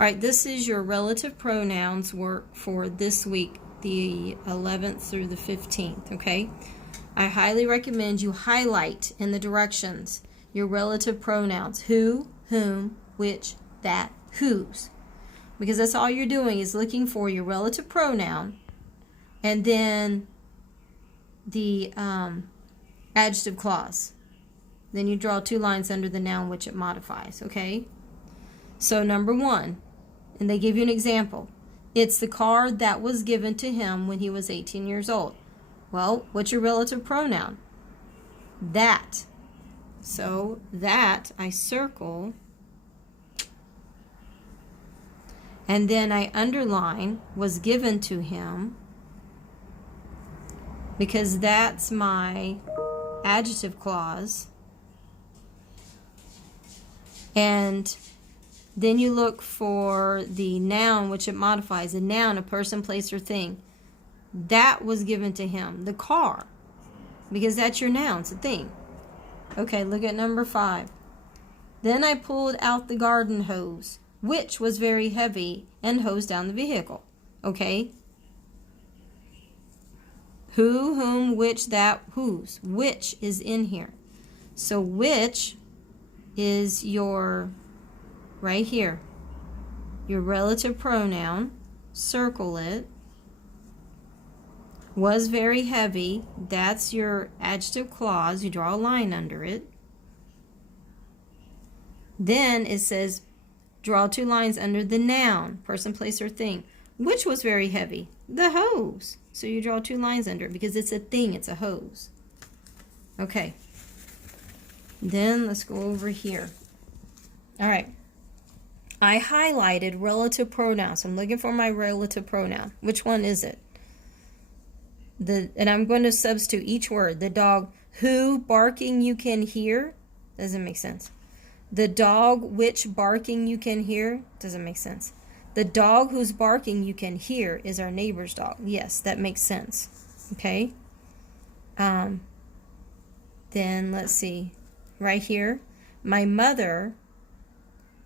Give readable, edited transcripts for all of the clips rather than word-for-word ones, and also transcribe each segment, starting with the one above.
All right, this is your relative pronouns work for this week, the 11th through the 15th, okay? I highly recommend you highlight in the directions your relative pronouns: who, whom, which, that, whose. Because that's all you're doing is looking for your relative pronoun and then the adjective clause. Then you draw 2 lines under the noun which it modifies, okay? So number 1, and they give you an example. It's the car that was given to him when he was 18 years old. Well, what's your relative pronoun? That. So that I circle, and then I underline was given to him, because that's my adjective clause. And then you look for the noun which it modifies. A noun, a person, place, or thing. That was given to him. The car, because that's your noun, it's a thing. Okay, look at number 5. Then I pulled out the garden hose, which was very heavy, and hosed down the vehicle. Okay? Who, whom, which, that, whose. Which is in here. So which is your, right here, your relative pronoun. Circle it. Was very heavy. That's your adjective clause. You draw a line under it. Then it says draw 2 lines under the noun, person, place, or thing. Which was very heavy? The hose. So you draw 2 lines under it because it's a thing, it's a hose. Okay. Then let's go over here. All right. I highlighted relative pronouns. I'm looking for my relative pronoun. Which one is it? And I'm going to substitute each word. The dog who barking you can hear doesn't make sense. The dog which barking you can hear doesn't make sense. The dog whose barking you can hear is our neighbor's dog. Yes, that makes sense. Okay. Then let's see. Right here, my mother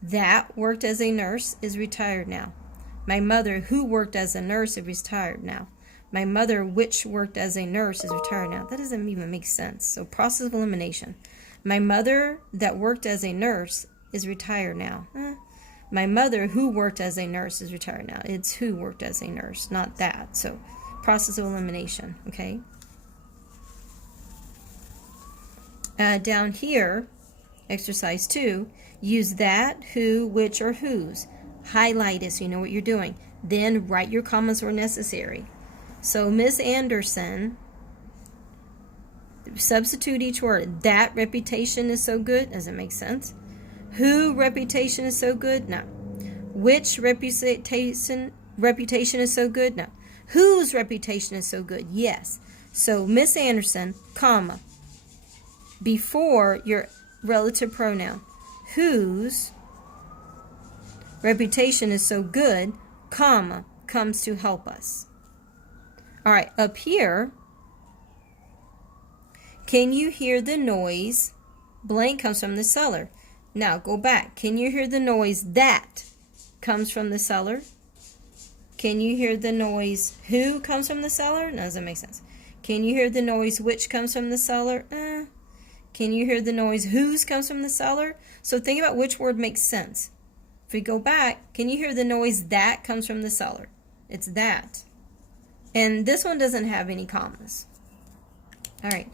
that worked as a nurse is retired now. My mother who worked as a nurse is retired now. My mother which worked as a nurse is retired now. That doesn't even make sense. So process of elimination. My mother that worked as a nurse is retired now. My mother who worked as a nurse is retired now. It's who worked as a nurse, not that. So process of elimination, okay? Down here, exercise 2, use that, who, which, or whose. Highlight it so you know what you're doing. Then write your comments where necessary. So Miss Anderson, substitute each word. That reputation is so good. Doesn't make sense. Who reputation is so good? No. Which reputation is so good? No. Whose reputation is so good? Yes. So Miss Anderson, comma, before your relative pronoun. Whose reputation is so good, comma, comes to help us. All right, up here, can you hear the noise? Blank comes from the cellar. Now, go back. Can you hear the noise that comes from the cellar? Can you hear the noise who comes from the cellar? No, doesn't make sense. Can you hear the noise which comes from the cellar? Can you hear the noise whose comes from the cellar? So think about which word makes sense. If we go back, can you hear the noise that comes from the cellar? It's that. And this one doesn't have any commas. All right.